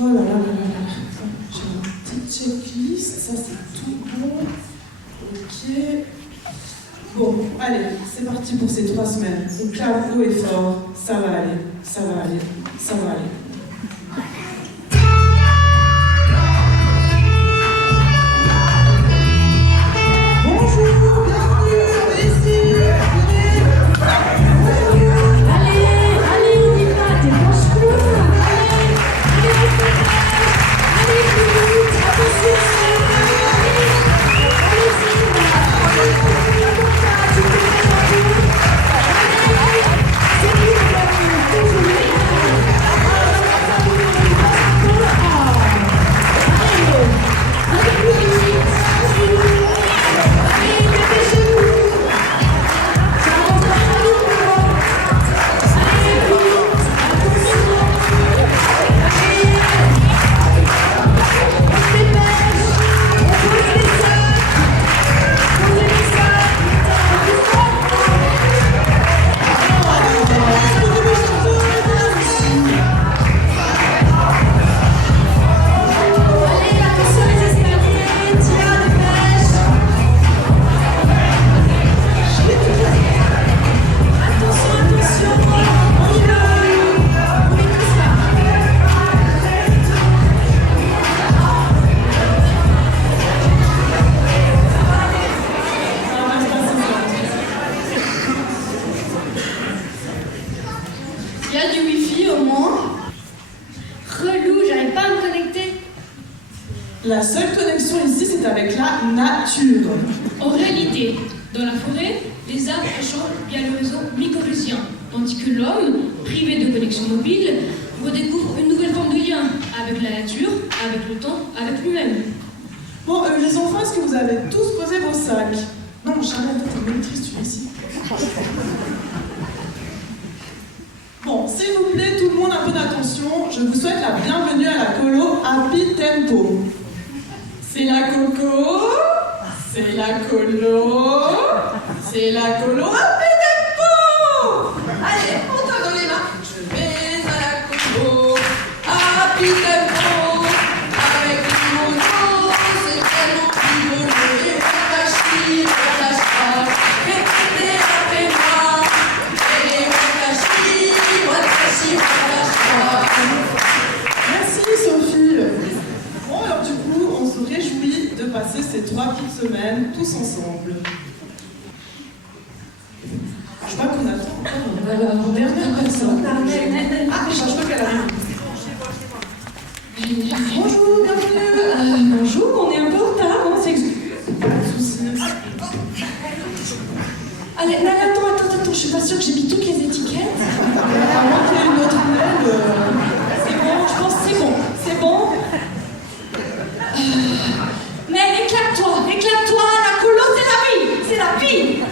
Oh là là là là là. J'ai une petite checklist, ça c'est tout bon. Ok. Bon, allez, c'est parti pour ces 3 semaines. On clame haut et fort, ça va aller, ça va aller, ça va aller. La seule connexion ici, c'est avec la nature. En réalité, dans la forêt, les arbres échangent via le réseau mycorhizien, tandis que l'homme, privé de connexion mobile, redécouvre une nouvelle forme de lien avec la nature, avec le temps, avec lui-même. Bon, les enfants, est-ce que vous avez tous posé vos sacs? Non, Charlotte, t'es monitrice, tu es ici. Bon, s'il vous plaît, tout le monde, un peu d'attention. Je vous souhaite la bienvenue à la colo Happy Tempo. C'est la coco, c'est la colo, c'est la colo Happy Tempo. Allez, on tape dans les mains. Je vais à la colo Happy Tempo. Avec les motos, c'est tellement rigolo. Et watashi, watashi, répétez après moi. Et watashi, watashi, watashi. Merci Sophie. Bon, alors du coup, on se réjouit de passer ces 3 petites semaines tous ensemble. Je crois qu'on attend encore une dernière personne. Ah, je crois qu'elle arrive. Bonjour, bienvenue. Bonjour, on est un peu en retard, on s'excuse. Pas de soucis. Allez, attends, je suis pas sûre que j'ai mis toutes les étiquettes. À moins qu'il y ait une autre mail. C'est bon, je pense que c'est bon. Mais éclate-toi, la colo c'est la vie.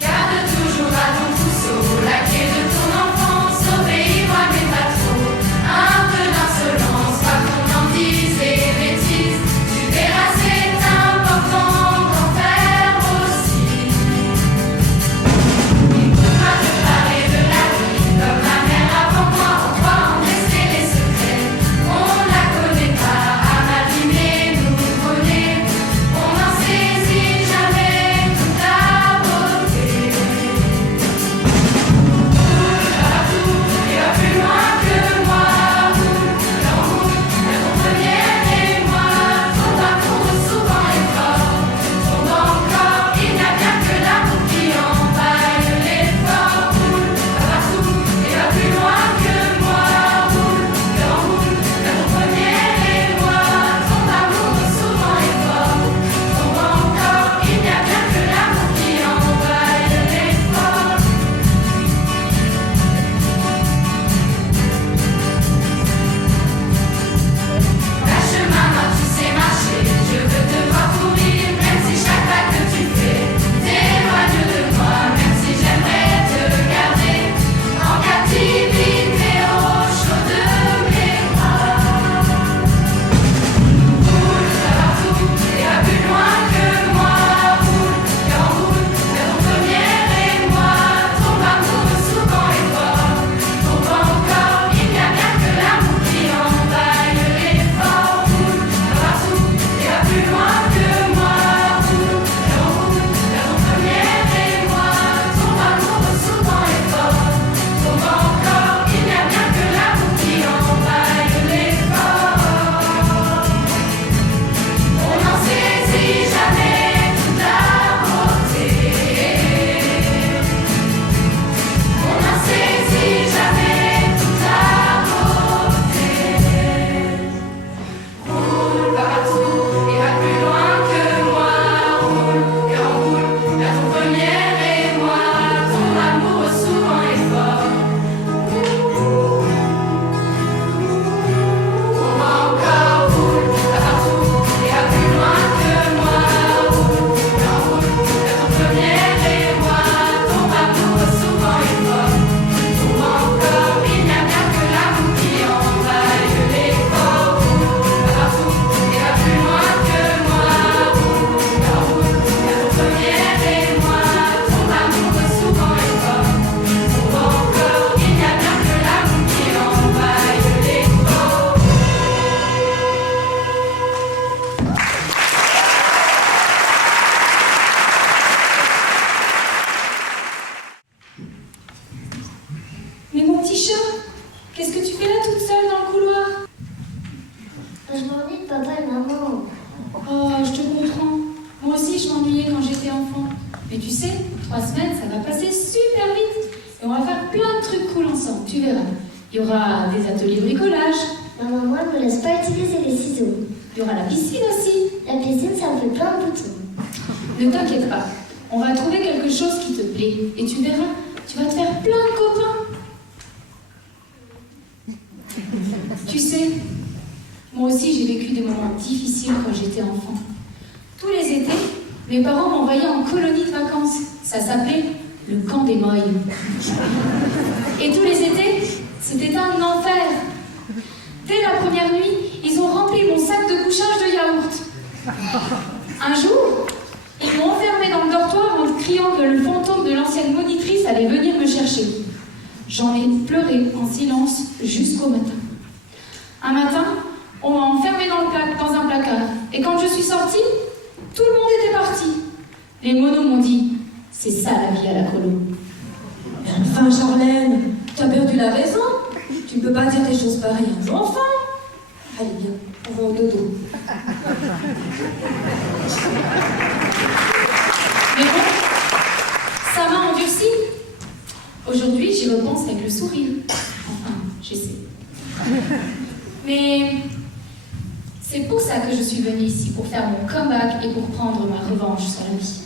Garde Qu'est-ce que tu fais là toute seule dans le couloir? Je m'ennuie de papa et maman. Oh, je te comprends. Moi aussi, je m'ennuyais quand j'étais enfant. Mais tu sais, 3 semaines, ça va passer super vite. Et on va faire plein de trucs cool ensemble, tu verras. Il y aura des ateliers de bricolage. Ma maman ne me laisse pas utiliser les ciseaux. Il y aura la piscine aussi. La piscine, ça me fait plein de boutons. Ne t'inquiète pas. On va trouver quelque chose qui te plaît. Et tu verras, tu vas te faire plein de copains. Tu sais, moi aussi j'ai vécu des moments difficiles quand j'étais enfant. Tous les étés, mes parents m'envoyaient en colonie de vacances. Ça s'appelait le camp des Moyes. Et tous les étés, c'était un enfer. Dès la première nuit, ils ont rempli mon sac de couchage de yaourt. Un jour, ils m'ont enfermée dans le dortoir en criant que le fantôme de l'ancienne monitrice allait venir me chercher. J'en ai pleuré en silence jusqu'au matin. Un matin, on m'a enfermée dans un placard. Et quand je suis sortie, tout le monde était parti. Les monos m'ont dit, c'est ça la vie à la colo. Mais enfin, Charlène, t'as perdu la raison. Tu ne peux pas dire des choses pareilles à un enfant. Allez, bien, on va au dodo. Mais bon, ça m'a endurci. Aujourd'hui, j'y repense avec le sourire. Enfin, j'essaie. Mais c'est pour ça que je suis venue ici, pour faire mon comeback et pour prendre ma revanche sur la vie.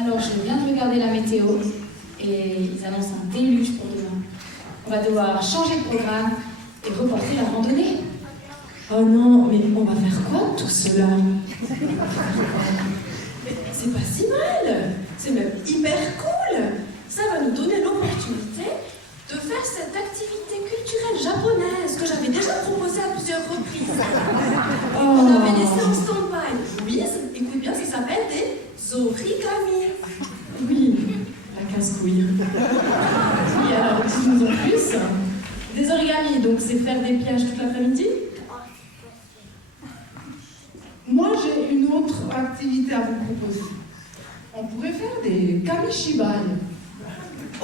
Alors, je viens de regarder la météo et ils annoncent un déluge pour demain. On va devoir changer de programme et reporter la randonnée. Oh non, mais on va faire quoi tout cela? C'est pas si mal, c'est même hyper cool. Ça va nous donner l'opportunité de faire cette activité culturelle japonaise que j'avais déjà proposée à plusieurs reprises. On avait laissé en stand-by. Louise, écoute bien, ça s'appelle des origami. Oui, la casse-couille. Oui, alors dis-nous en plus. Des origamis, donc c'est faire des pièges toute l'après-midi? Moi, j'ai une autre activité à vous proposer. On pourrait faire des kamishibai.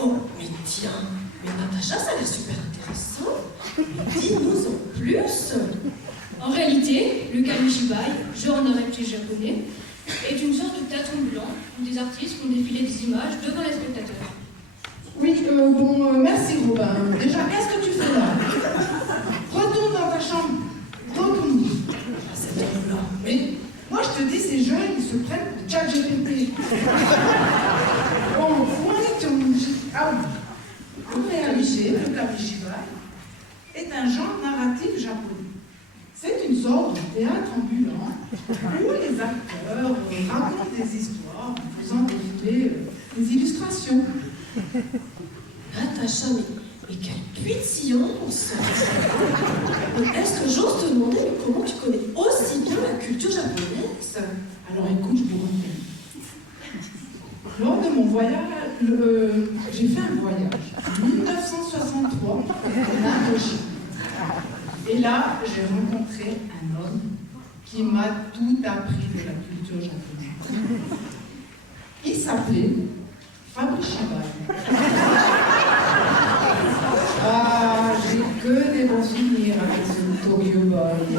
Oh, mais tiens, mais Natacha, ça a l'air super intéressant. Dis-nous en plus. En réalité, le kamishibai, jeu en arrêté japonais, est une sorte de théâtre ambulant où des artistes font défiler des images devant les spectateurs. Oui, merci Robin. Déjà, qu'est-ce que tu fais là? Retourne dans ta chambre. Retourne. Ah, c'est drôle. Mais moi, je te dis, ces jeunes, ils se prennent pour ChatGPT. Bon, ah oui. En réalité, le kamishibai est un genre narratif japonais. C'est une sorte de théâtre ambulant où les acteurs racontent des histoires en faisant défiler des illustrations. Natacha, mais quelle pluie de science! Est-ce que j'ose te demander mais comment tu connais aussi bien la culture japonaise? Alors écoute, je vous raconte. Lors de mon voyage, j'ai fait un voyage en 1963 en Indochine. Et là, j'ai rencontré un homme qui m'a tout appris de la culture japonaise. Il s'appelait Fabrice Shibai. Ah, j'ai que des bons souvenirs avec ce Tokyo Boy.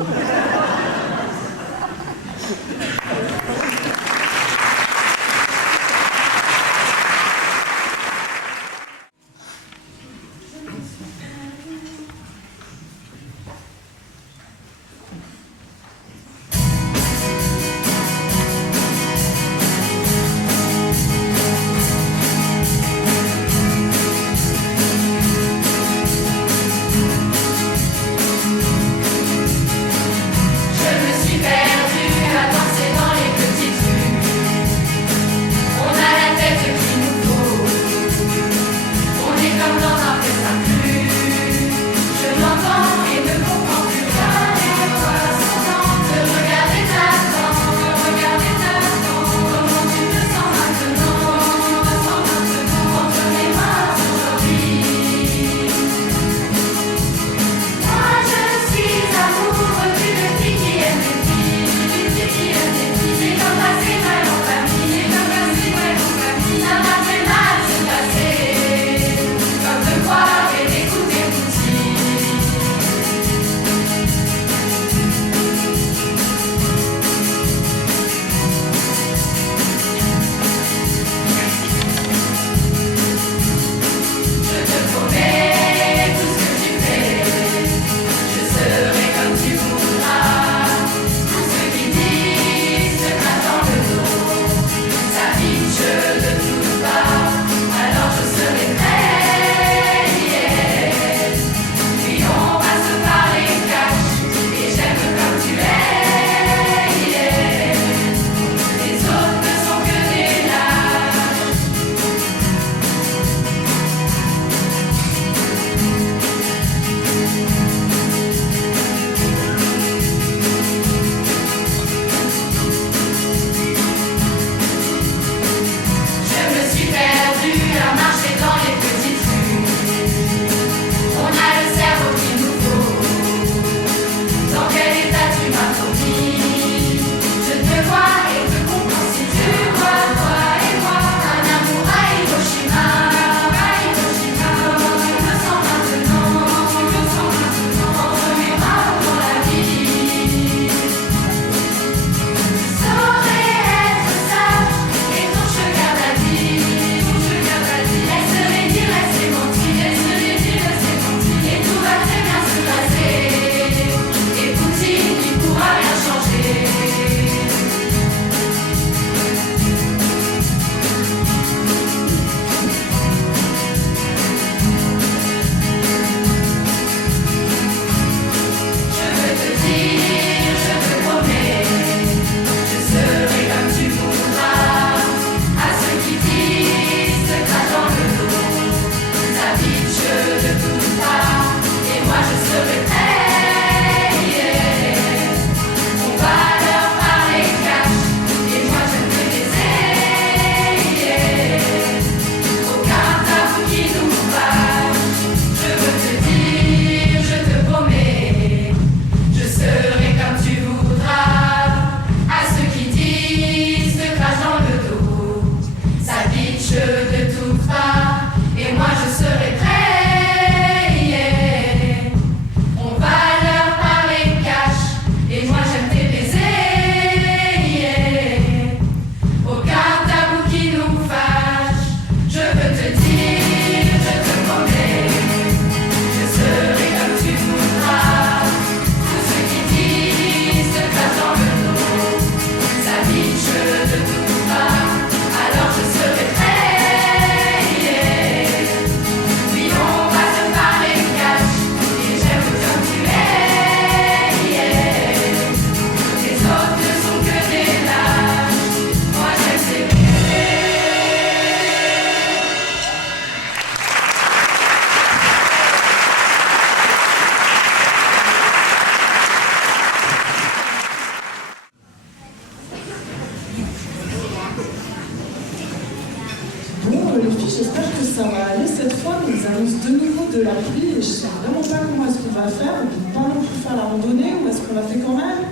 ça va aller cette fois, mais ils annoncent de nouveau de la pluie et je sais vraiment pas comment est-ce qu'on va faire. On peut pas non plus faire la randonnée ou est-ce qu'on la fait quand même?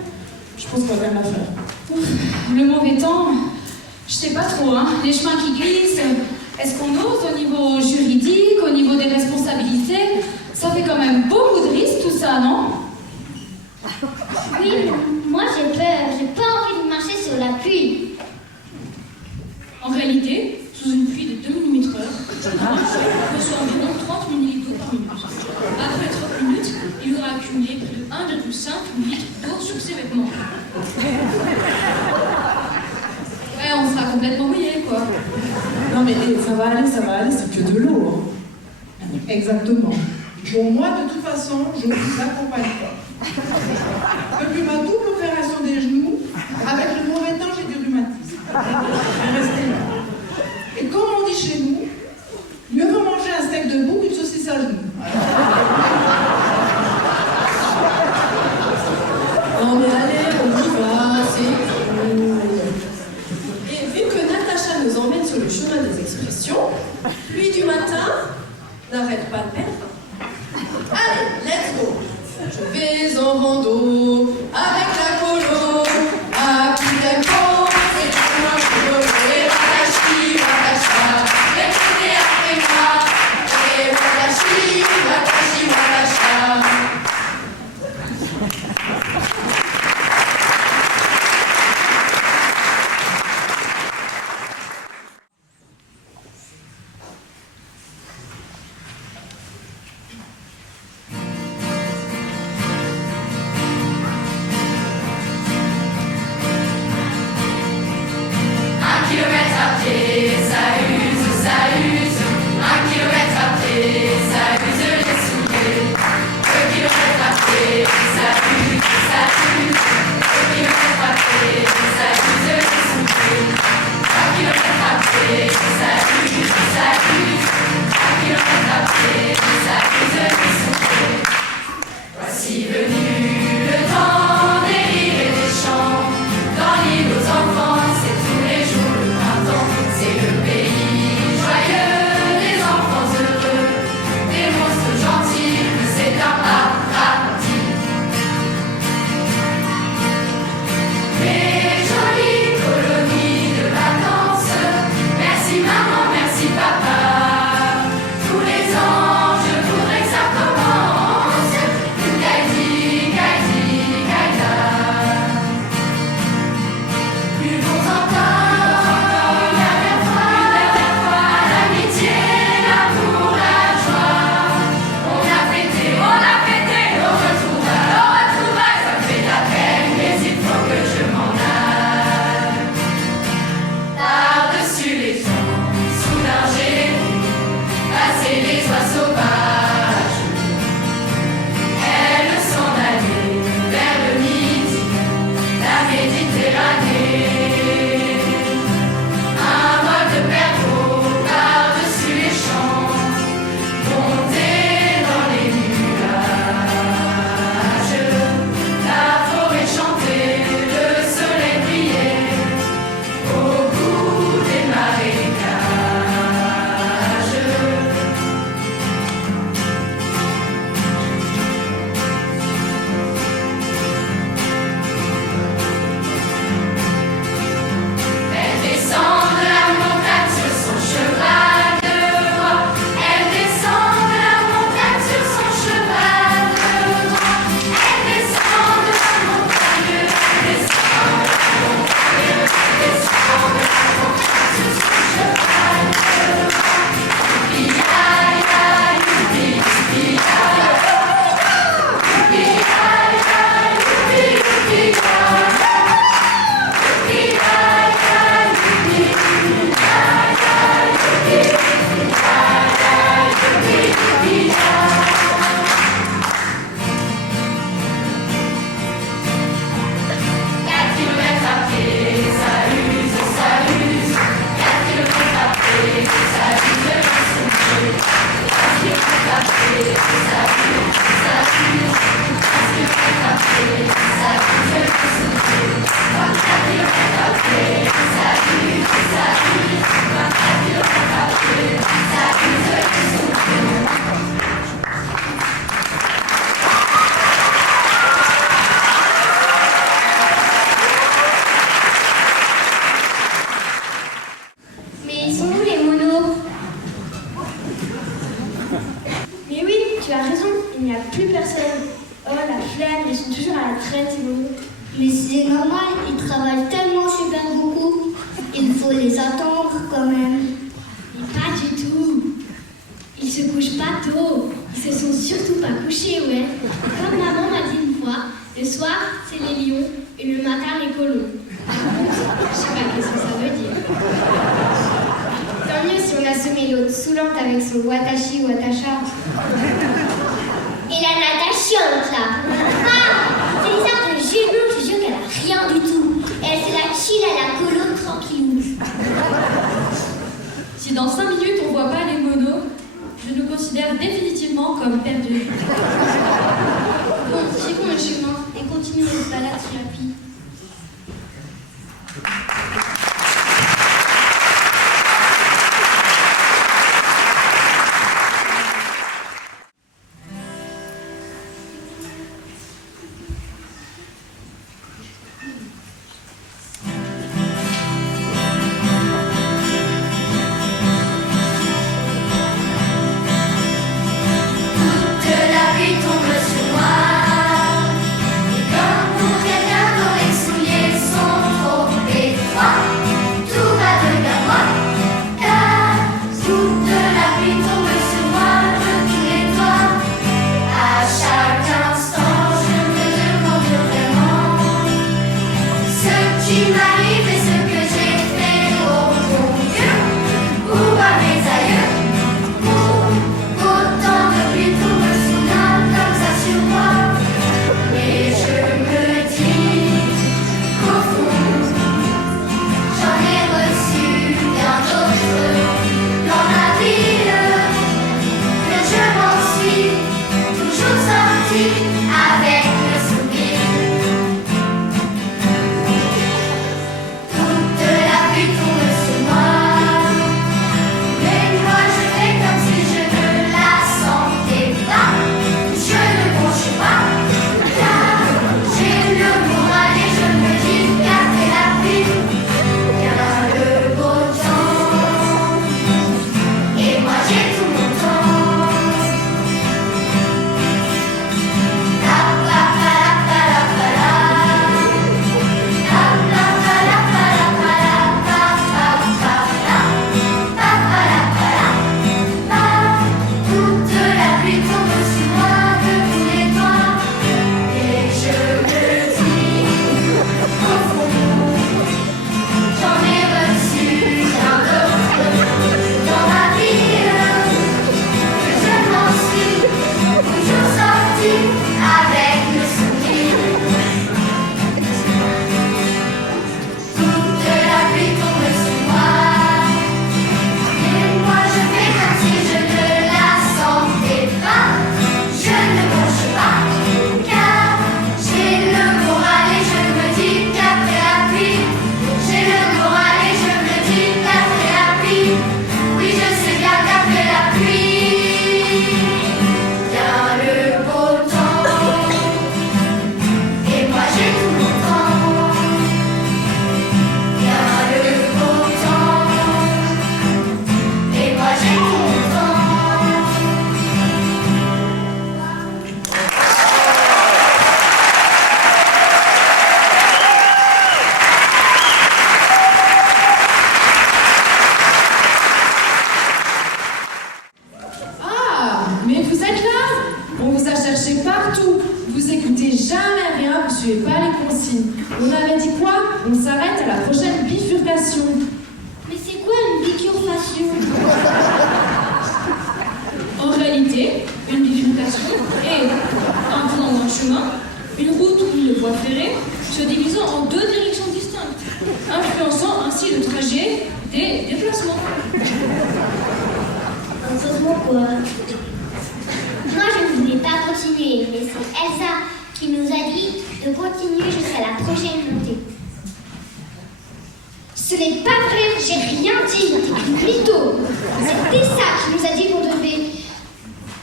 Je pense qu'on va quand même la faire. Ouf, le mauvais temps, je sais pas trop, hein. Les chemins qui glissent, est-ce qu'on ose au niveau juridique, au niveau des responsabilités? Ça fait quand même beaucoup de risques tout ça, non? Oui, moi j'ai peur. J'ai pas envie de marcher sur la pluie. En réalité, sous une pluie de 2 mm/h, on reçoit environ 30 ml d'eau par minute. Après 30 minutes, il aura accumulé près de 1,5 litre d'eau sur ses vêtements. Ouais, on sera complètement mouillé, quoi. Non mais ça va aller, c'est que de l'eau. Hein. Exactement. Bon, moi, de toute façon, je ne vous accompagne pas. Depuis ma double opération des genoux, avec le mauvais temps, j'ai du rhumatisme. Je vais rester là. Et comme on dit chez nous, mieux vaut manger un steak debout qu'une saucisse à genoux. Non mais allez, on y va, c'est cool. Et vu que Natacha nous emmène sur le chemin des expressions, pluie du matin, n'arrête pas de perdre. Allez, let's go. Je vais en rando avec la colo, à qui t'aime pas, c'est pour moi je veux et watashi, watasha, répétez après moi, et watashi, watashi, watasha. Mais c'est normal, ils travaillent tellement super beaucoup. Il faut les attendre quand même. Mais pas du tout. Ils se couchent pas tôt. Ils se sont surtout pas couchés, ouais. Comme maman m'a dit une fois, le soir, c'est les lions et le matin, les colons. Je sais pas qu'est-ce que ça veut dire. Tant mieux si on a semé l'eau saoulante avec son watashi watacha. Et la natation, là. Ah, c'est une sorte de jumeau, je te jure qu'elle a rien du tout. Elle se la chill à la colo tranquille. Si dans 5 minutes on voit pas les monos, je nous considère définitivement comme perdus. Bon, suivons le chemin et continuons notre balade sur la piste. On avait dit quoi? On s'arrête à la prochaine bifurcation. Mais c'est quoi une bifurcation? En réalité, une bifurcation est un plan d'un chemin, une route ou une voie ferrée se divisant en deux directions distinctes, influençant ainsi le trajet des déplacements. Heureusement quoi. Moi je ne voulais pas continuer, mais c'est Elsa qui nous a dit de continuer jusqu'à la prochaine montée. Ce n'est pas vrai, j'ai rien dit. Plutôt, c'était ça qui nous a dit qu'on devait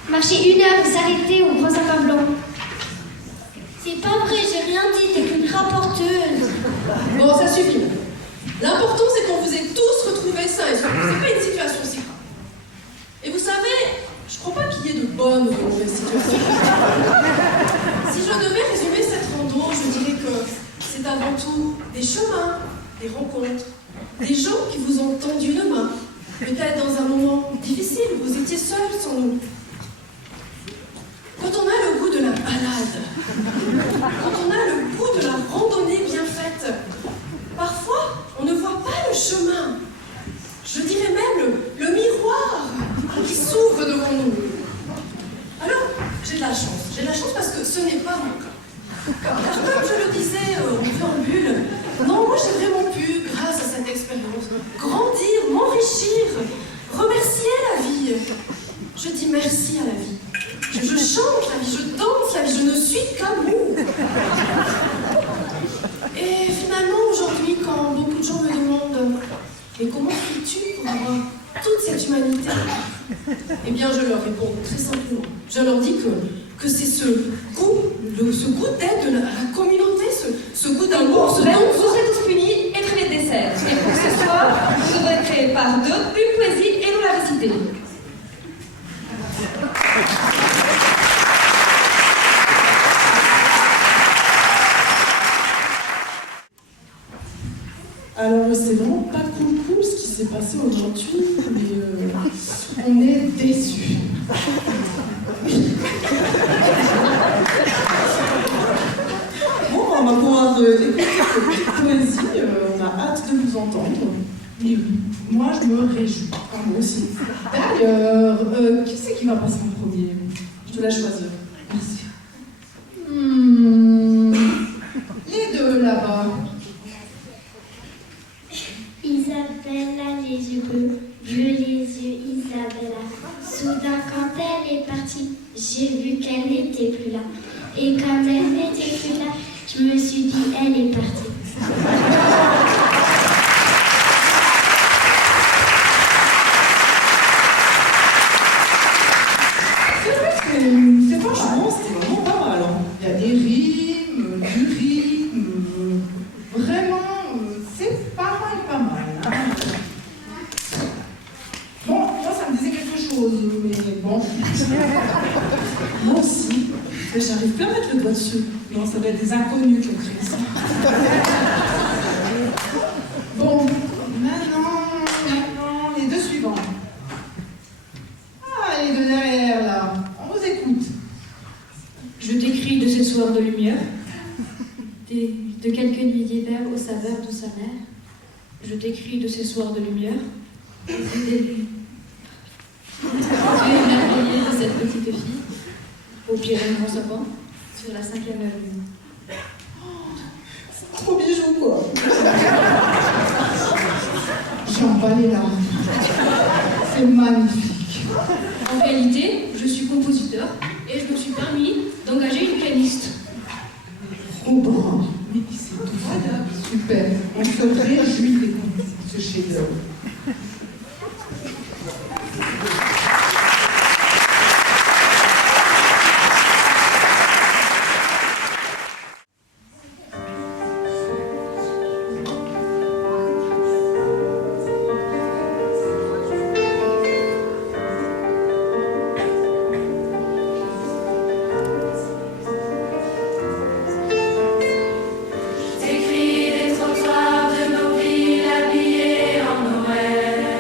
marcher 1 heure et s'arrêter au grand sapin blanc. C'est pas vrai, j'ai rien dit, t'es qu'une rapporteuse. Bon, ça suffit. L'important, c'est qu'on vous ait tous retrouvés sains et saufs. C'est pas une situation si grave. Et vous savez, je crois pas qu'il y ait de bonnes ou de mauvaises situations. Si je devais résumer cette rando, je dirais que c'est avant tout des chemins, des rencontres, des gens qui vous ont tendu la main. Peut-être dans un moment difficile, vous étiez seul sans nous. Quand on a le goût de la balade, quand on a le goût de la randonnée bien faite, parfois on ne voit pas le chemin. Je dirais même le miroir qui s'ouvre devant nous. Alors, j'ai de la chance parce que ce n'est pas mon cas. Car comme je le disais en préambule, non, moi j'ai vraiment pu, grâce à cette expérience, grandir, m'enrichir, remercier la vie. Je dis merci à la vie. Je chante la vie, je danse la vie, je ne suis qu'amour. Et finalement, aujourd'hui, quand beaucoup de gens me demandent « Mais comment fais-tu pour avoir toute cette humanité ?» Eh bien, je leur réponds très simplement. Je leur dis que c'est ce goût d'aide à la communauté, ce goût d'amour, ce Bref, don. vous serez tous punis et privés de dessert. Et pour ce soir, vous devrez créer par deux une poésie et nous la réciter. Alors, c'est vraiment pas cool ce qui s'est passé aujourd'hui, mais On est déçus. bon, on va pouvoir écouter cette poésie, on a hâte de vous entendre. Et oui, moi je me réjouis. Ah, moi aussi. D'ailleurs, qui c'est qui va passer en premier? Je te laisse choisir. Merci. Les deux là-bas. Isabelle a les yeux bleus, les yeux Isabella. Soudain quand elle est partie, j'ai vu qu'elle n'était plus là. Et quand elle n'était plus là, je me suis dit elle est partie. C'est pas Franchement, mal. c'était vraiment pas mal. Hein. Il y a des rimes, du rythme. Vraiment, c'est pas mal. Hein. Bon, moi ça me disait quelque chose, mais bon. Moi aussi. Mais j'arrive plus à mettre le doigt dessus. Non, ça doit être des inconnus qui ont créé ça. Bon, maintenant, les deux suivants. Ah, les deux derrière, là. On vous écoute. Je t'écris de ces soirs de lumière, de quelques nuits d'hiver aux saveurs douces amères. Je t'écris de ces soirs de lumière, tu es émerveillée de cette petite fille, au pied d'un grand sapin, sur la 5e avenue. Trop bijou, quoi. J'en bats les larmes. C'est magnifique. En réalité, je suis compositeur et je me suis permis d'engager une pianiste. Oh bon, mais c'est tout. Voilà, super. On se réjouit de ce chef-d'œuvre. T'écris des trottoirs de nos villes habillées en Noël.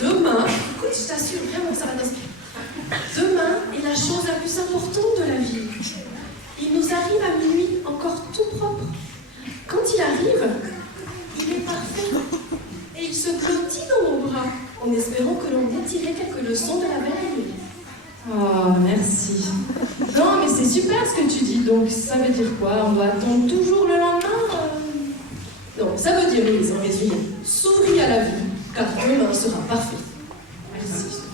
Demain, écoute, je t'assure, vraiment, ça va t'inspirer. Demain est la chose la plus importante de la vie. Il nous arrive à minuit encore tout propre. Quand il arrive, il est parfait. Et il se blottit dans nos bras, en espérant que l'on ait tiré quelques leçons de la belle nuit. Oh, merci. Non, mais c'est super ce que tu dis. Donc, ça veut dire quoi? On doit attendre toujours le lendemain Non, ça veut dire, Louise, en résumé, s'ouvrir à la vie, car demain sera parfait. Merci, Sophie.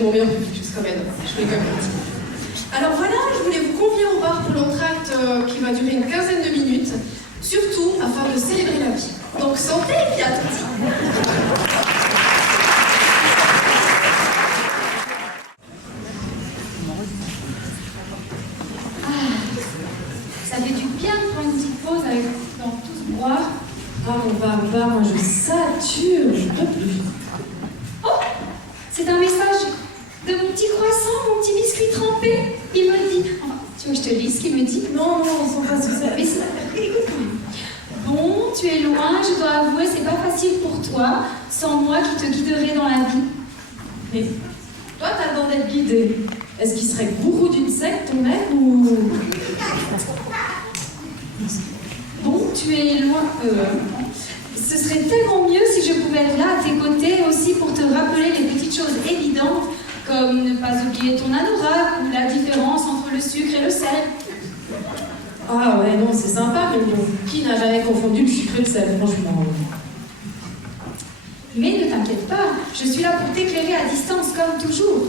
Mon meilleur public jusqu'à maintenant. Je l'ai quand même dit. Alors voilà, je voulais vous convier au bar pour l'entracte qui va durer une quinzaine de minutes, surtout afin de célébrer la vie. Donc santé et puis à tutti. Ça fait du bien de prendre une petite pause avec dans tout ce brouhaha. Ah mon bar, moi je sature, je peux plus. Oh, c'est un message de mon petit croissant, mon petit biscuit trempé. Il me dit, enfin, tu veux que je te lise ce qu'il me dit? Non, sans pas sous ça. Mais écoute quand même. Bon, tu es loin, je dois avouer, c'est pas facile pour toi, sans moi qui te guiderai dans la vie. Mais toi, t'as le droit d'être guidé. Est-ce qu'il serait gourou d'une secte, ton mec, ou... Bon, tu es loin. Ce serait tellement mieux si je pouvais être là à tes côtés aussi pour te rappeler les petites choses évidentes, comme ne pas oublier ton anorak ou la différence entre le sucre et le sel. Ah ouais, non, c'est sympa, mais bon, qui n'a jamais confondu le sucre et le sel, franchement. Mais ne t'inquiète pas, je suis là pour t'éclairer à distance comme toujours.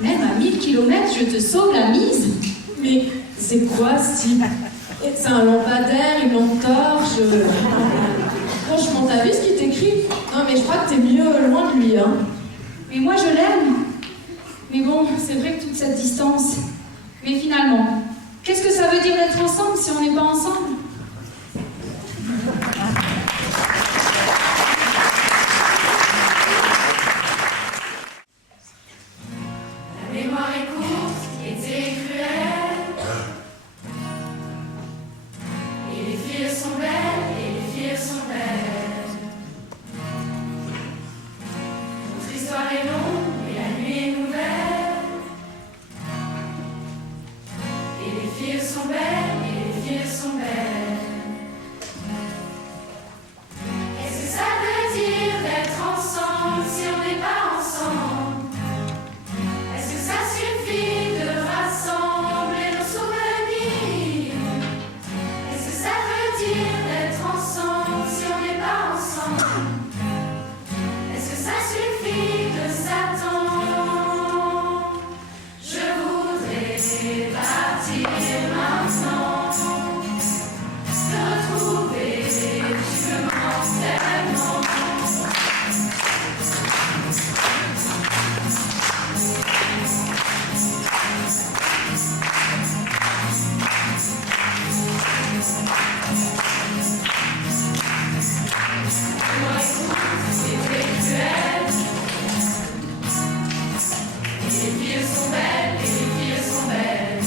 Même à 1000 km, je te sauve la mise. Mais c'est quoi ce type? C'est un lampadaire, une lampe torche. Franchement, t'as vu ce qu'il t'écrit? Non, mais je crois que t'es mieux loin de lui, hein. Mais moi, je l'aime. Mais bon, c'est vrai que toute cette distance. Mais finalement, qu'est-ce que ça veut dire d'être ensemble si on n'est pas ensemble? La mémoire est courte, l'été est cruel. Et les filles sont belles, et les filles sont belles. Notre histoire est longue, et la nuit est nouvelle. Et les filles sont belles, et les filles sont belles. Qu'est-ce que ça veut dire d'être ensemble si on n'est pas ensemble? Est-ce que ça suffit de rassembler nos souvenirs? Est-ce que ça veut dire d'être ensemble si on n'est pas ensemble? Est-ce que ça suffit de s'attendre? Je voudrais partir maintenant, te retrouver, tu me manques tellement. Les filles sont belles, et les filles sont belles.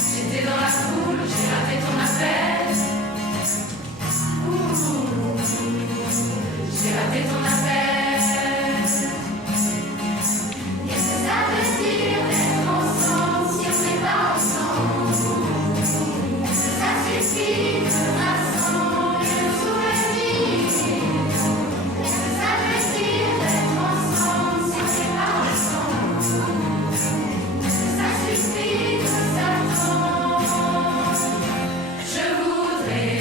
J'étais dans la foule, j'ai raté ton appel. J'ai raté ton appel. Qu'est-ce que ça veut dire d'être ensemble si on n'est pas ensemble? Est-ce que ça suffit de rassembler nos souvenirs? Est-ce que ça veut dire d'être ensemble si on n'est pas ensemble? Est-ce que ça suffit de s'attendre? Je voudrais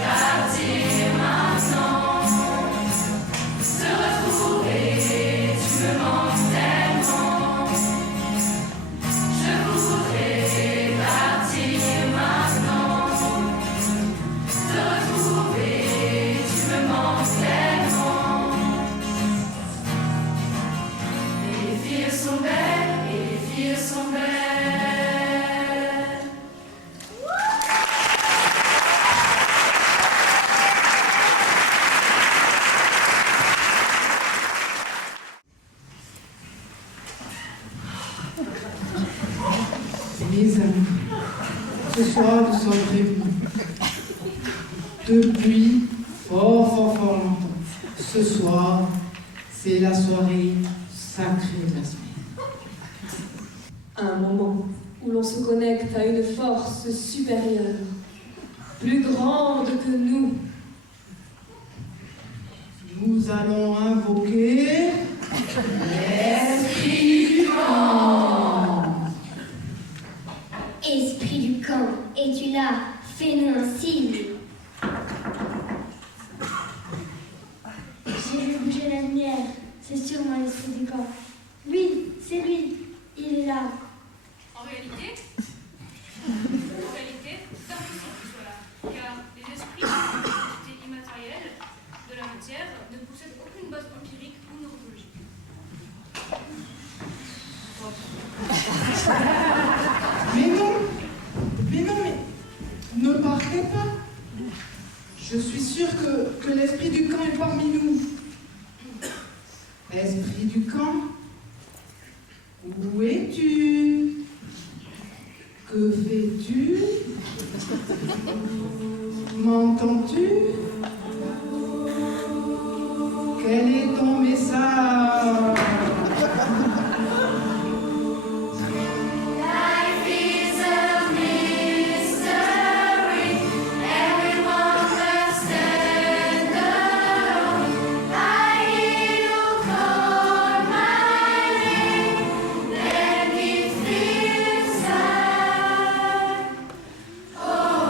partir maintenant, te retrouver, tu me manques tellement. Je voudrais partir maintenant, te retrouver, tu me manques tellement. Et les filles sont belles, et les filles sont belles. Mes amis, ce soir nous sommes réunis. Depuis fort longtemps. Ce soir, c'est la soirée sacrée de la semaine. Un moment où l'on se connecte à une force supérieure, plus grande que nous. Nous allons invoquer l'esprit du camp. Esprit du camp, es-tu là? Fais-nous un signe. J'ai vu bouger la lumière. C'est sûrement l'esprit du camp. Oui, c'est lui. Il est là. En réalité, c'est impossible qu'il soit là, car les esprits de l'entité immatérielle de la matière ne possèdent aucune base empirique ou neurologique. Mais ne partez pas. Je suis sûre que l'esprit du camp est parmi nous. Esprit du camp, où es-tu? Que fais-tu? M'entends-tu? Quel est ton message? Life is a mystery. Everyone must stand alone. I hear you call my name, then it feels inside. Oh.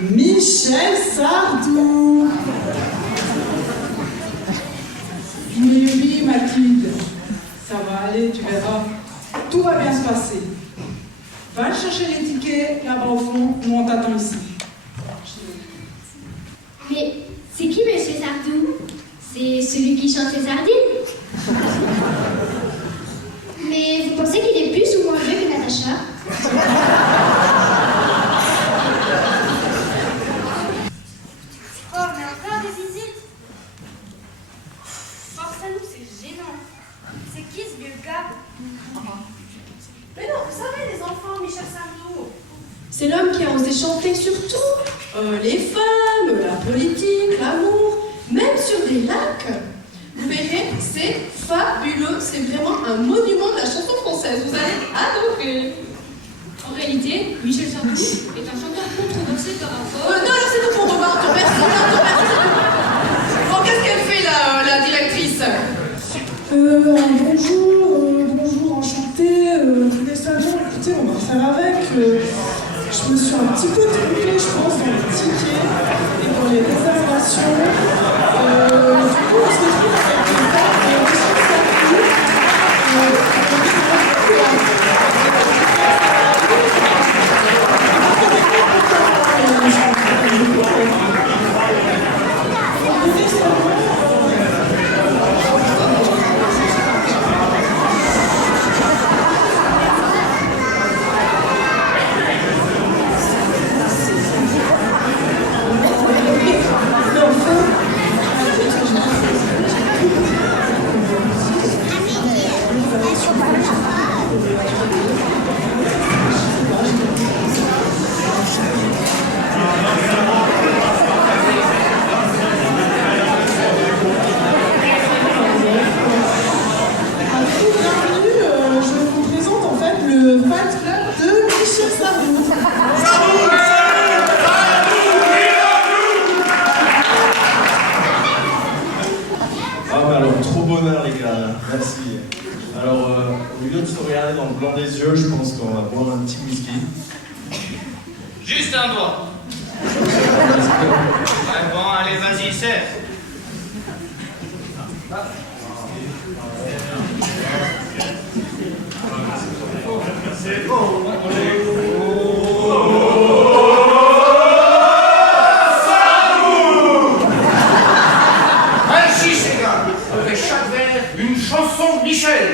Michel Sardou. Mais oui, Mathilde, ça va aller, tu verras. Tout va bien se passer. Va chercher les tickets là-bas au fond, nous on t'attend ici. Mais c'est qui Monsieur Sardou? C'est celui qui chante les sardines? Mais vous pensez qu'il est plus ou moins vieux que Natacha? Oh, mais encore des visites. Force à nous, c'est gênant. C'est qui ce vieux gars? Mais non, vous savez, les enfants, Michel Sardou, c'est l'homme qui a osé chanter sur tout. Les femmes, la politique, l'amour, même sur des lacs. Vous verrez, c'est fabuleux. C'est vraiment un monument de la chanson française. Vous allez adorer. En réalité, Michel Sardou est un chanteur controversé par rapport... Non, alors c'est tout pour toi, Arthur. Merci. Bon, qu'est-ce qu'elle fait, la directrice? Bonjour, enchantée. Les stagiaires, écoutez, on va faire avec. Je me suis un petit peu trompée, je pense, dans les tickets et dans les réservations. Du coup, on se retrouve avec des dates et Michel Sardou. Merci. Alors, au lieu de se regarder dans le blanc des yeux, je pense qu'on va boire un petit whisky. Juste un doigt. Ouais, bon, allez, vas-y, serre. C'est bon. Ainsi, ces gars, on fait chaque vers une chanson de Michel.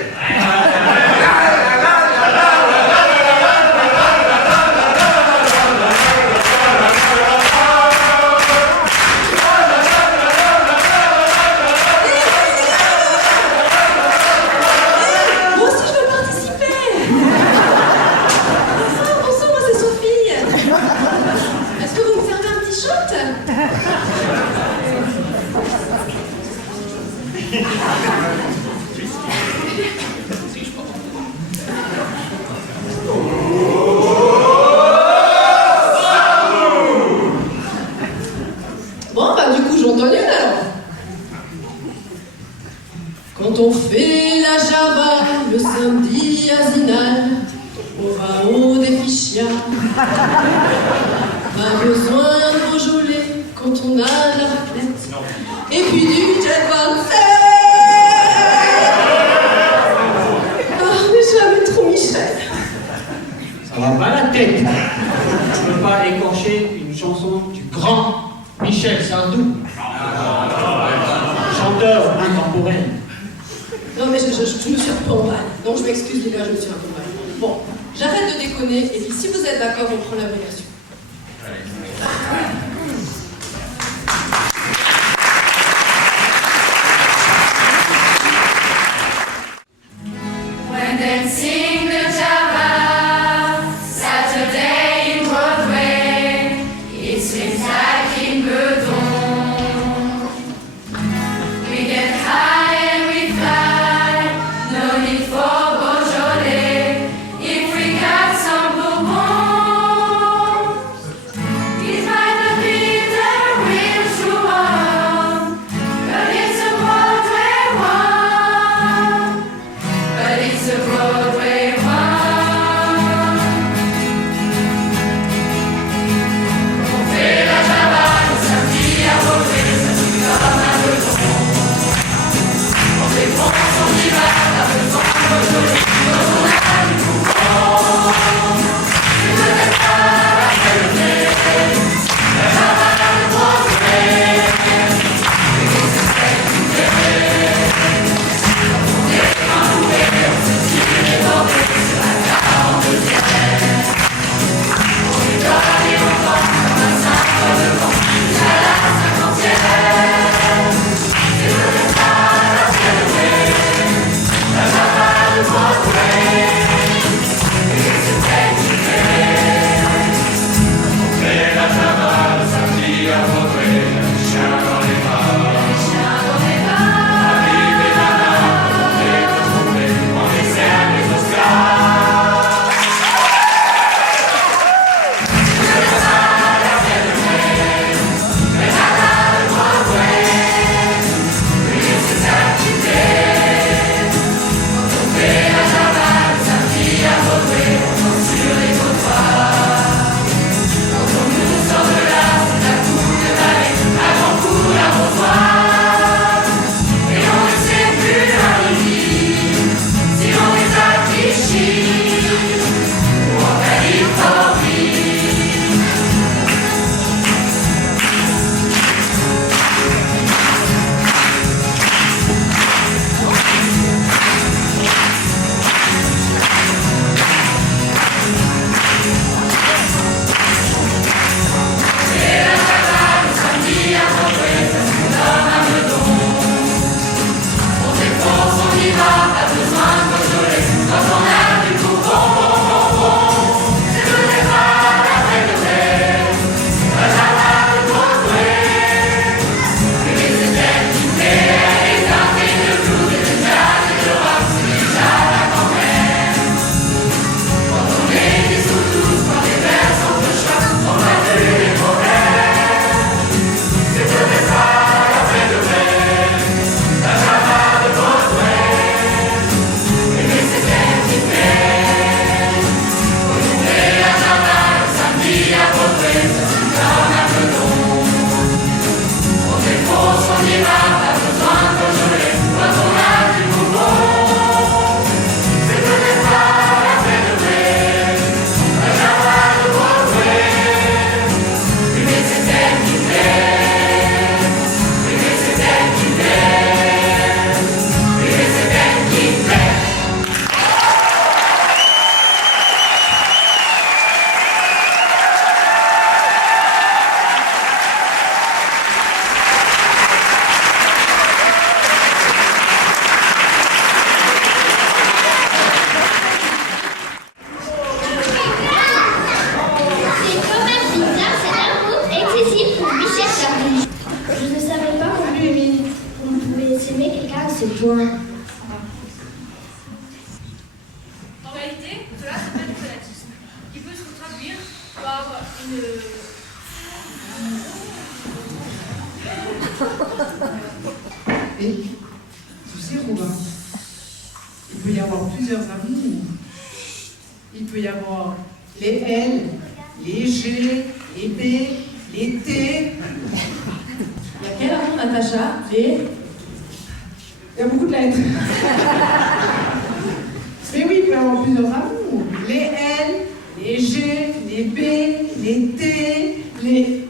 Moi aussi, je veux participer. Bonsoir, moi c'est Sophie. Est-ce que vous me servez un petit shot? Bon, bah du coup, j'entends une alors. Quand on fait la Java le samedi à Zinal, on va au défi pas besoin de Beaujolais quand on a de la raclette. Et puis du jet mais j'aime trop Michel. Ça va pas la tête. Je peux pas écorcher une chanson du grand Michel Sardou. Chanteur intemporel. Non mais je me suis un peu emballée. Non, je m'excuse les gars, je me suis un peu emballée. Bon, j'arrête de déconner et puis si vous êtes d'accord, on prend la vraie version. When dancing the Java, Saturday in Broadway, it seems like in Bedon. We get high and we fly, no need for Beaujolais. If we got some Bourbon, it might not be the real true one, but it's a Broadway one. But it's a Broadway one. On fait mentir, Charlie. Je ne savais pas qu'on pouvait aimer quelqu'un à ce point. En réalité, cela s'appelle le fanatisme, qui peut se traduire par une... Et tu sais, Robin, il peut y avoir plusieurs amours. Il peut y avoir les L, les G, les B, les T. Il y a quel amour, Natacha? Les... Il y a beaucoup de lettres. Mais oui, il peut y avoir plusieurs amours. Les L, les G, les B, les T, les...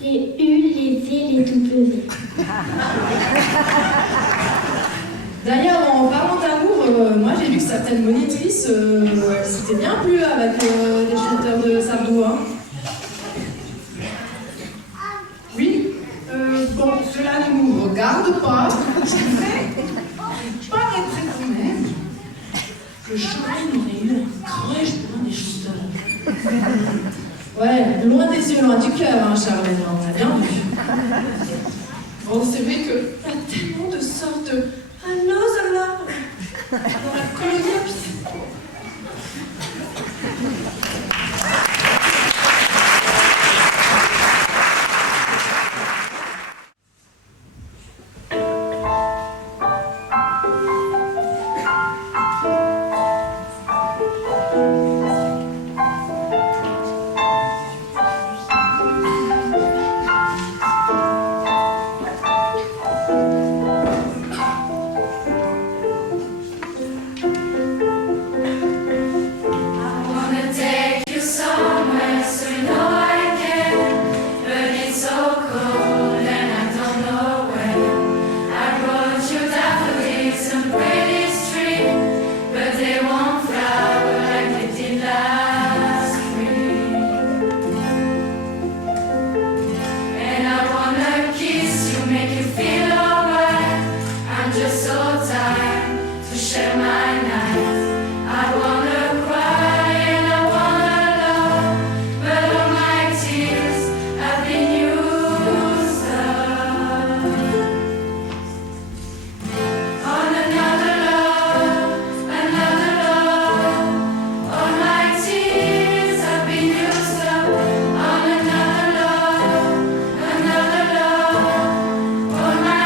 Les U, les V, les W. D'ailleurs, en parlant d'amour, moi j'ai vu que certaines monitrices c'était bien plus avec des chanteurs de Sardou. Hein. Oui, bon, cela ne nous regarde pas. Mais paraîtrait quand même que Charline aurait eu un crush pour un des chanteurs. Ouais, loin des yeux, loin du cœur, hein, Charlène, on a bien vu. Bon, c'est vrai qu'il y a tellement de sortes de là dans la colonie à pied. All my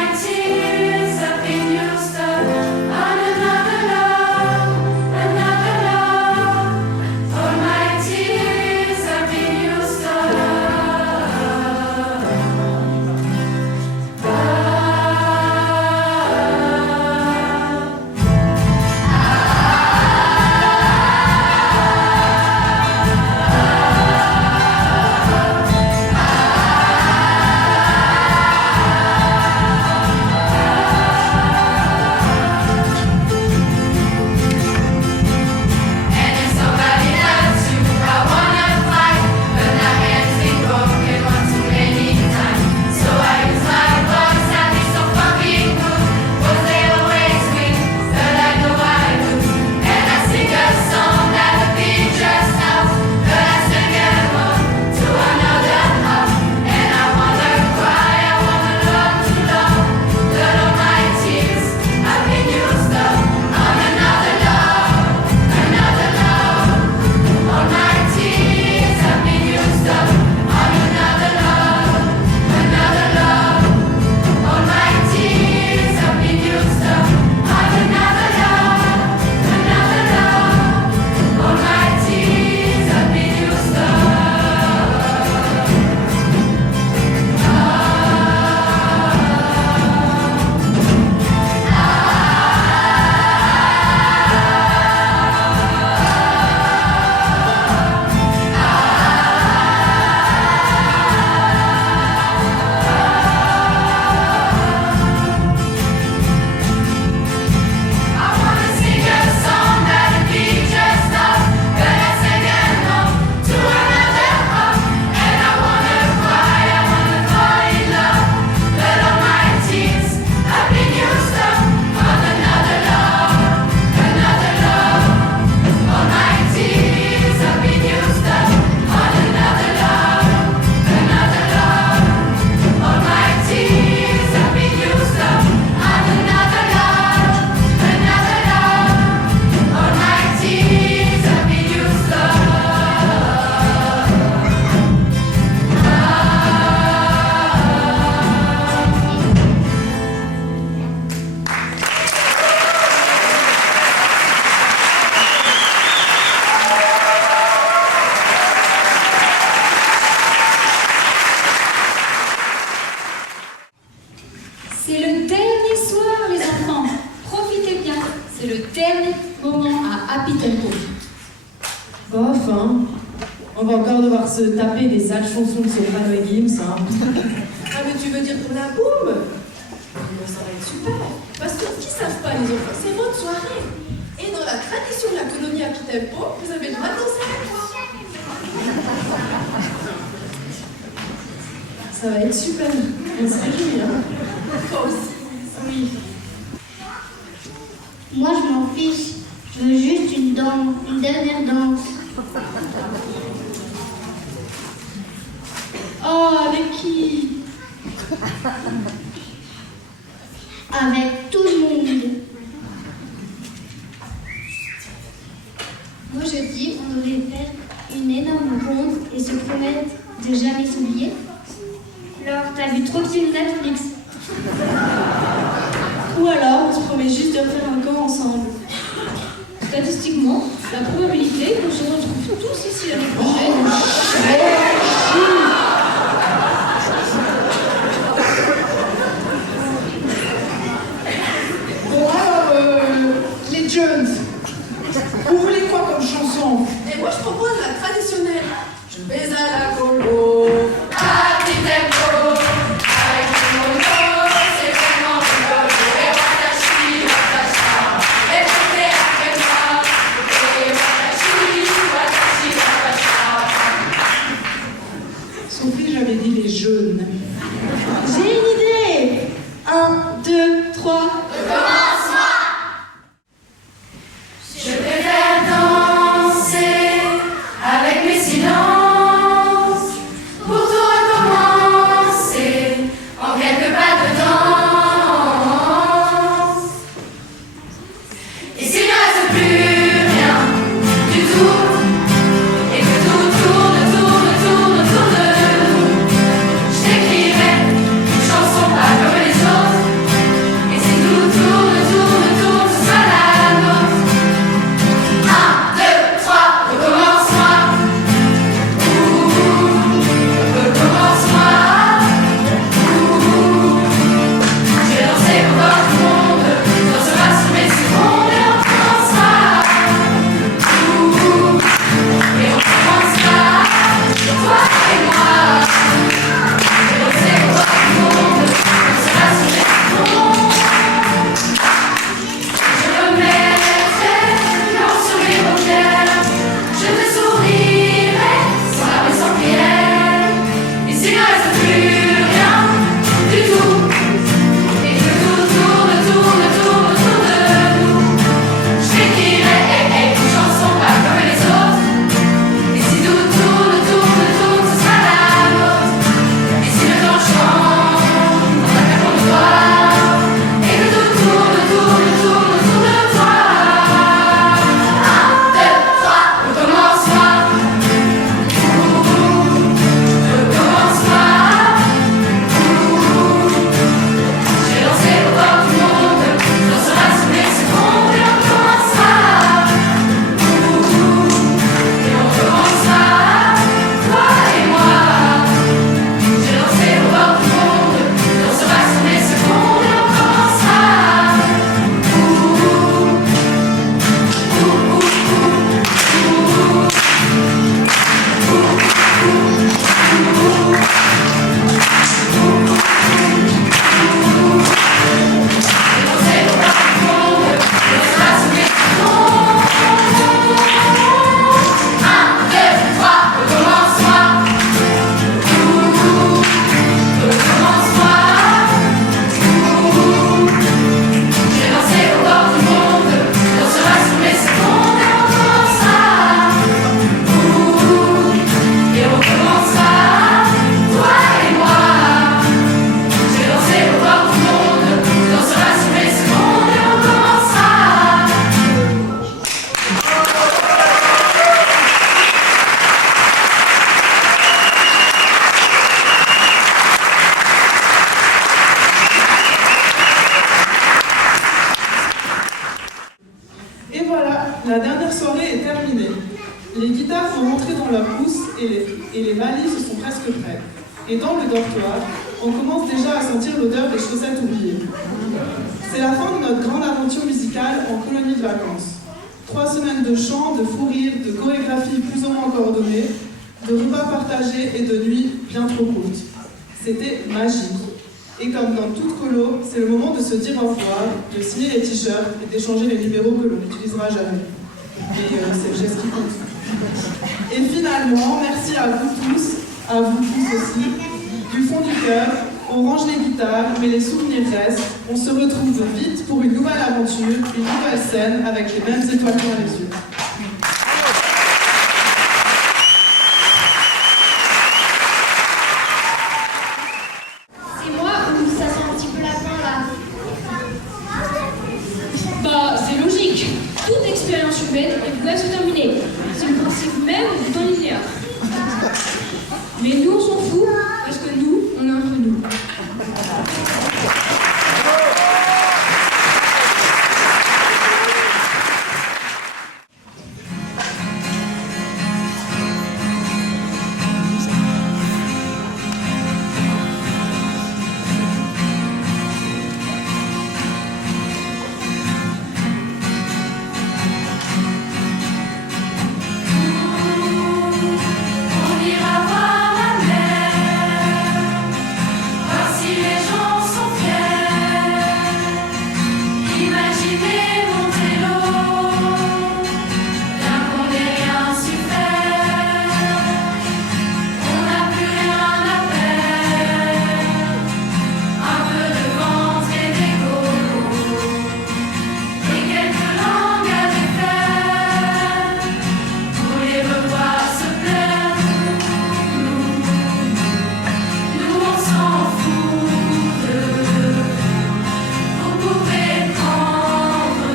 Happy Tempo. Bof, hein. On va encore devoir se taper des sales chansons de Soprano et Gims, hein. Ah, mais tu veux dire pour la boum? Ça va être super. Parce que ce qu'ils savent pas, les enfants, c'est votre soirée. Et dans la tradition de la colonie Happy Tempo, vous avez le droit de danser avec moi. Ça va être super. On se réjouit, hein. Toi aussi. Oui. Moi, je m'en fiche. Je veux juste une danse, une dernière danse. Oh, avec qui? Avec tout le monde. Moi, je dis, on devrait faire une énorme ronde et se promettre de jamais s'oublier. Alors, t'as vu trop de films Netflix? Ou alors, on se promet juste de faire un camp ensemble. Statistiquement, la probabilité qu'on se retrouve tous ici l'année prochaine. Bon, alors, les Jones, vous voulez quoi comme chanson? Et moi, je propose la traditionnelle. Je vais à la colo. Happy Tempo. Avec le mono, c'est vraiment rigolo. Et watashi, watashi. Et je fais après moi. Et watashi, watashi, watashi. Sophie, j'avais dit les jeunes. J'ai une idée. 1, 2, 3. Je préfère danser avec mes silences pour tout recommencer en quelques pas de danse. Et s'il ne reste plus rien du tout et que tout tourne autour de nous, je t'écrirai une chanson pas comme les autres. Et si tout tourne, ce sera la nôtre. 1, 2, 3, recommence-moi. Recommence-moi. J'ai dansé pour voir tout le monde, dansera sur mes secondes et on commencera. Et on commencera, toi et moi. J'ai dansé pour voir tout le monde, dansera sur mes secondes. Je me mettrai blanc sur mes paupières, je te sourirai sans larmes et sans prière. Et s'il ne reste plus rien du tout, et que tout tourne autour de nous, je t'écrirai une chanson pas comme les autres. Et si tout tourne, ce sera la nôtre. Et si le temps change, on va faire comme toi. Et que tout tourne autour de toi. 1, 2, 3, recommence-moi. Recommence-moi. J'ai dansé pour voir tout le monde, dansera sur mes secondes et on commencera. Et on commencera, toi et moi. J'ai dansé pour voir tout le monde, dansera sur mes secondes et on commencera. J'ai dansé pour voir tout le monde, dansera sur mes secondes et on commencera. Et on commencera, toi et moi. J'ai dansé pour voir tout le monde, dansera sur mes secondes et on commencera. Et voilà, la dernière soirée est terminée. Les guitares sont rentrées dans leur housse et les valises sont presque prêtes. Et dans le dortoir, on commence déjà à sentir l'odeur des chaussettes oubliées. C'est la fin de notre grande aventure musicale en colonie de vacances. 3 semaines de chant, de fou rire, de chorégraphie plus ou moins coordonnée, de repas partagés et de nuits bien trop courtes. C'était magique. Et comme dans toute colo, c'est le moment de se dire au revoir, de signer les t-shirts et d'échanger les numéros que l'on n'utilisera jamais. Et c'est le geste qui compte. Et finalement, merci à vous tous aussi, du fond du cœur. On range les guitares, mais les souvenirs restent. On se retrouve vite pour une nouvelle aventure, une nouvelle scène avec les mêmes étoiles dans les yeux. C'est moi ou ça sent un petit peu la fin là? Bah, c'est logique. Toute expérience humaine est vouée à se terminer. C'est le principe même du temps linéaire. Mais nous, on s'en fout, parce que nous, on est entre nous. On ira voir la mer, voir si les gens sont fiers. Imaginez monter l'eau, bien qu'on n'ait rien su faire. On n'a plus rien à faire, un peu de ventre et d'ego, et quelques langues à défaire, pour les revoir se plaire. Nous on s'en fout de vous pouvez prendre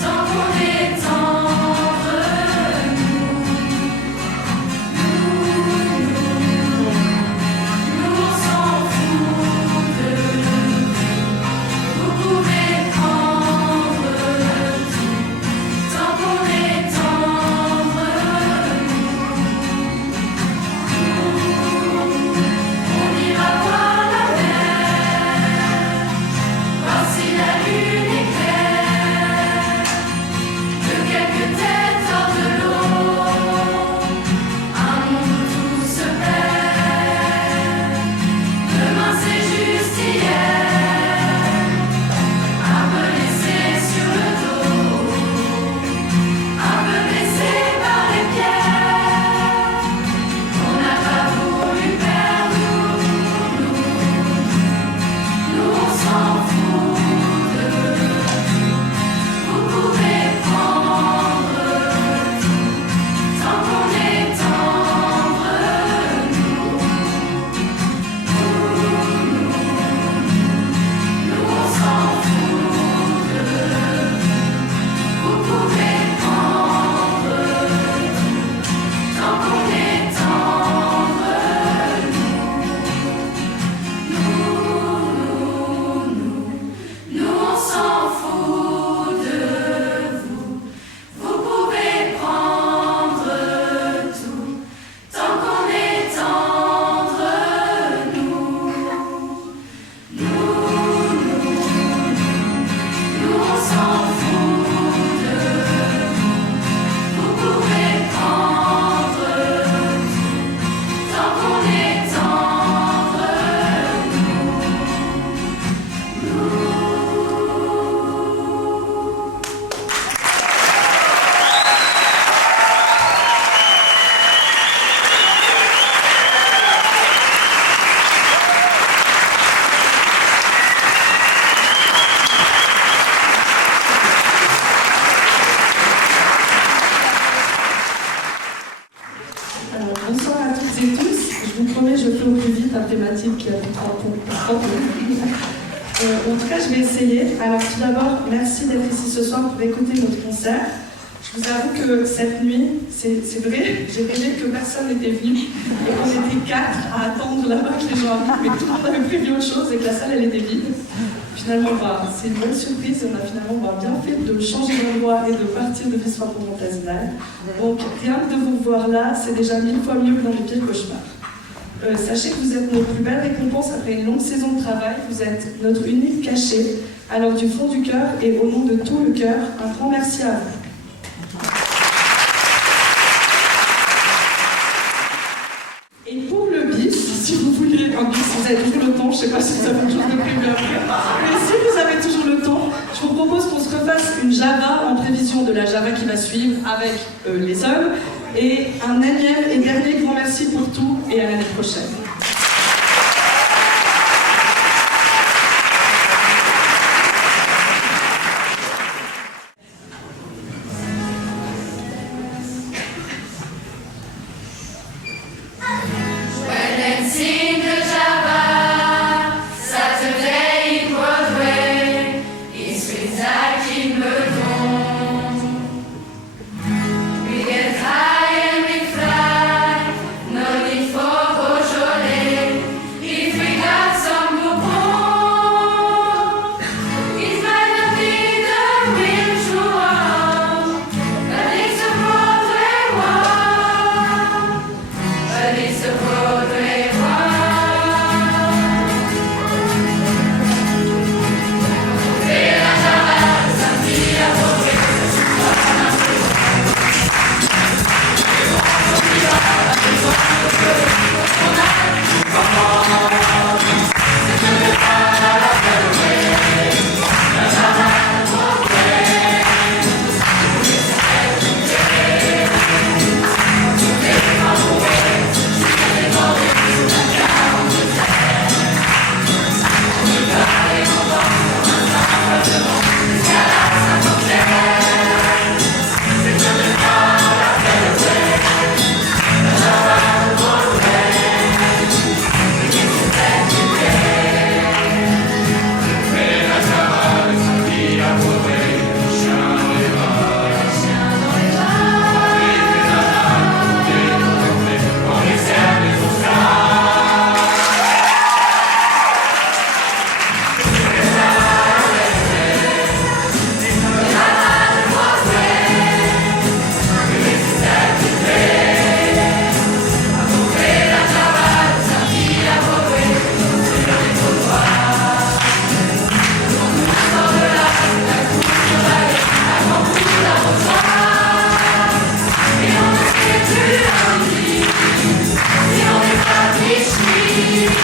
tant qu'on est entre nous on s'en fout de vous pouvez prendre tant qu'on est entre on ira voir la mer, voir si la lune est claire, que quelques têtes hors de l'eau, un monde où tout se perd. Demain c'est juste hier, un peu laissé sur le dos, un peu blessé par les pierres, on n'a pas voulu perdre. Nous on s'en fout de vous pouvez prendre tant qu'on est entre nous on s'en fout de vous pouvez prendre tant qu'on est entre nous on s'en fout de vous. Vous pouvez prendre tout tant qu'on est entre nous. Nous on s'en fout de vous. Vous pouvez prendre tout tant qu'on est entre Bonsoir à toutes et tous. Je vous promets, je fais au plus vite la thématique qui a plus 30 minutes. En tout cas, je vais essayer. Alors, tout d'abord, merci d'être ici ce soir pour écouter notre concert. Je vous avoue que cette nuit, c'est vrai, j'ai rêvé que personne n'était venu et qu'on était 4 à attendre là-bas que les gens arrivent, mais tout le monde avait prévu autre chose et que la salle, elle était vide. Finalement, c'est une bonne surprise et on a finalement bien fait de changer d'endroit et de partir de l'histoire pour Montazinal. Donc, rien que de vous voir là, c'est déjà 1000 fois mieux que dans les pires cauchemars. Sachez que vous êtes nos plus belles récompenses après une longue saison de travail. Vous êtes notre unique cachet Alors du fond du cœur et au nom de tout le cœur, un grand merci à vous. Et pour le bis, si vous voulez un bis, vous avez toujours le temps, je ne sais pas si vous avez toujours de prévu après, mais si vous avez toujours le temps, je vous propose qu'on se refasse une Java en prévision de la Java qui va suivre avec les hommes, et un énième et dernier grand merci pour tout, et à l'année prochaine. Signe de Java, Saturday, Broadway, East Isaac in Meudon. We get high and we fly, no need for Beaujolais. If we got some bourbon, it might not be the real true one, but it's a Broadway one, but it's a Broadway one. Si on n'est pas riche,